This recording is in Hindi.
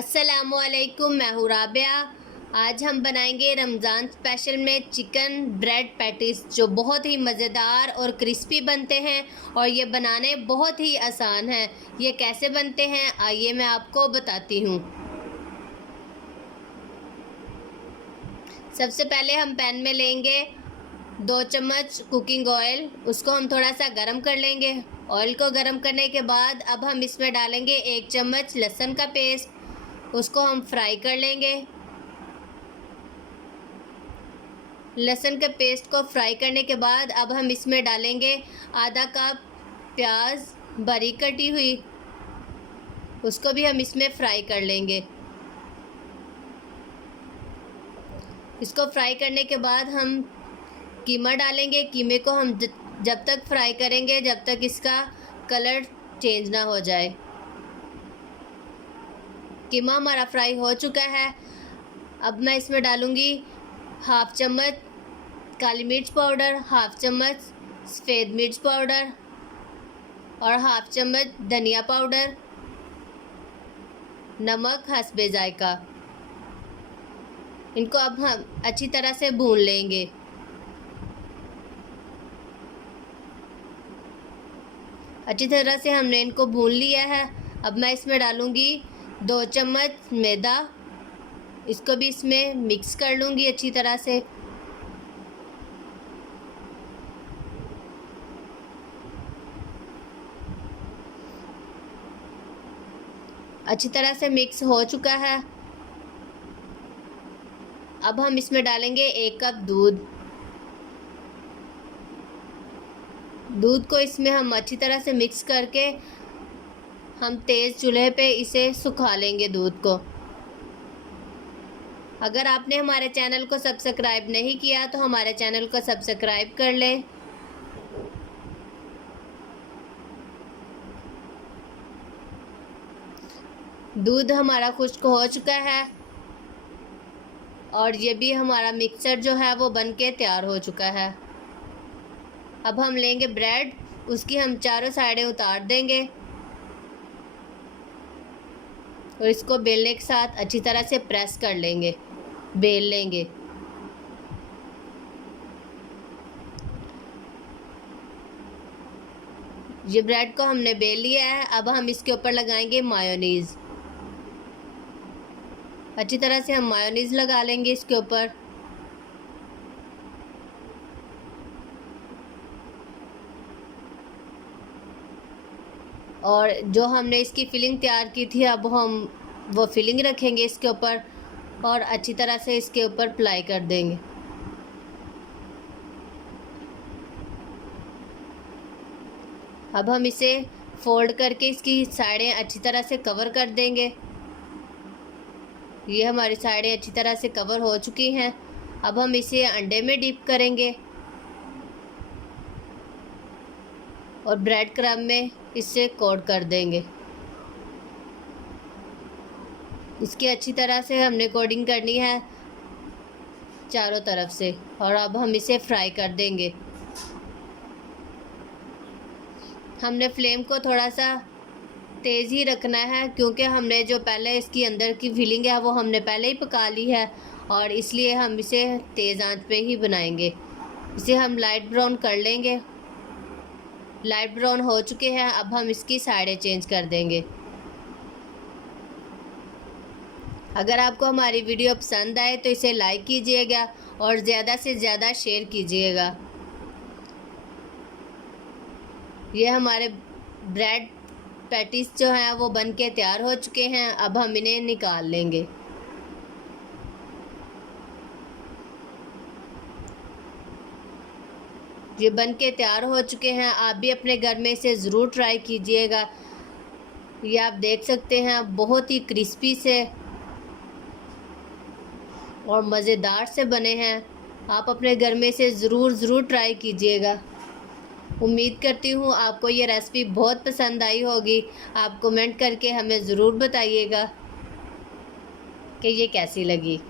अस्सलामुअलैकुम, मैं हूँ राबिया। आज हम बनाएंगे रमज़ान स्पेशल में चिकन ब्रेड पैटीज़ जो बहुत ही मज़ेदार और क्रिस्पी बनते हैं और ये बनाने बहुत ही आसान हैं। ये कैसे बनते हैं आइए मैं आपको बताती हूँ। सबसे पहले हम पैन में लेंगे 2 चम्मच कुकिंग ऑयल, उसको हम थोड़ा सा गरम कर लेंगे। ऑयल को गरम करने के बाद अब हम इसमें डालेंगे 1 चम्मच लहसुन का पेस्ट, उसको हम फ्राई कर लेंगे। लहसुन के पेस्ट को फ्राई करने के बाद अब हम इसमें डालेंगे आधा कप प्याज बारीक कटी हुई, उसको भी हम इसमें फ्राई कर लेंगे। इसको फ्राई करने के बाद हम कीमा डालेंगे। कीमे को हम जब तक फ्राई करेंगे जब तक इसका कलर चेंज ना हो जाए। कीमा हमारा फ्राई हो चुका है। अब मैं इसमें डालूँगी 1/2 चम्मच काली मिर्च पाउडर, 1/2 चम्मच सफ़ेद मिर्च पाउडर और 1/2 चम्मच धनिया पाउडर, नमक हस्बे जायका। इनको अब हम अच्छी तरह से भून लेंगे। अच्छी तरह से हमने इनको भून लिया है। अब मैं इसमें डालूँगी 2 चम्मच मैदा, इसको भी इसमें मिक्स कर लूँगी अच्छी तरह से। अच्छी तरह से मिक्स हो चुका है। अब हम इसमें डालेंगे 1 कप दूध। दूध को इसमें हम अच्छी तरह से मिक्स करके हम तेज़ चूल्हे पे इसे सुखा लेंगे दूध को। अगर आपने हमारे चैनल को सब्सक्राइब नहीं किया तो हमारे चैनल को सब्सक्राइब कर लें। दूध हमारा खुश्क हो चुका है और ये भी हमारा मिक्सचर जो है वो बन के तैयार हो चुका है। अब हम लेंगे ब्रेड, उसकी हम चारों साइडें उतार देंगे और इसको बेलने के साथ अच्छी तरह से प्रेस कर लेंगे, बेल लेंगे। ये ब्रेड को हमने बेल लिया है। अब हम इसके ऊपर लगाएंगे मायोनीज़। अच्छी तरह से हम मायोनीज़ लगा लेंगे इसके ऊपर। और जो हमने इसकी फिलिंग तैयार की थी अब हम वो फिलिंग रखेंगे इसके ऊपर और अच्छी तरह से इसके ऊपर अप्लाई कर देंगे। अब हम इसे फोल्ड करके इसकी साइडें अच्छी तरह से कवर कर देंगे। ये हमारी साइडें अच्छी तरह से कवर हो चुकी हैं। अब हम इसे अंडे में डिप करेंगे और ब्रेड क्रम्ब में इससे कोट कर देंगे। इसकी अच्छी तरह से हमने कोटिंग करनी है चारों तरफ से और अब हम इसे फ्राई कर देंगे। हमने फ्लेम को थोड़ा सा तेज़ ही रखना है क्योंकि हमने जो पहले इसकी अंदर की फिलिंग है वो हमने पहले ही पका ली है और इसलिए हम इसे तेज़ आंच पे ही बनाएंगे। इसे हम लाइट ब्राउन कर लेंगे। लाइट ब्राउन हो चुके हैं। अब हम इसकी साइडें चेंज कर देंगे। अगर आपको हमारी वीडियो पसंद आए तो इसे लाइक कीजिएगा और ज़्यादा से ज़्यादा शेयर कीजिएगा। ये हमारे ब्रेड पैटीज़ जो हैं वो बन के तैयार हो चुके हैं। अब हम इन्हें निकाल लेंगे। ये बन के तैयार हो चुके हैं। आप भी अपने घर में इसे ज़रूर ट्राई कीजिएगा। ये आप देख सकते हैं बहुत ही क्रिस्पी से और मज़ेदार से बने हैं। आप अपने घर में इसे ज़रूर ट्राई कीजिएगा। उम्मीद करती हूँ आपको ये रेसिपी बहुत पसंद आई होगी। आप कमेंट करके हमें ज़रूर बताइएगा कि ये कैसी लगी।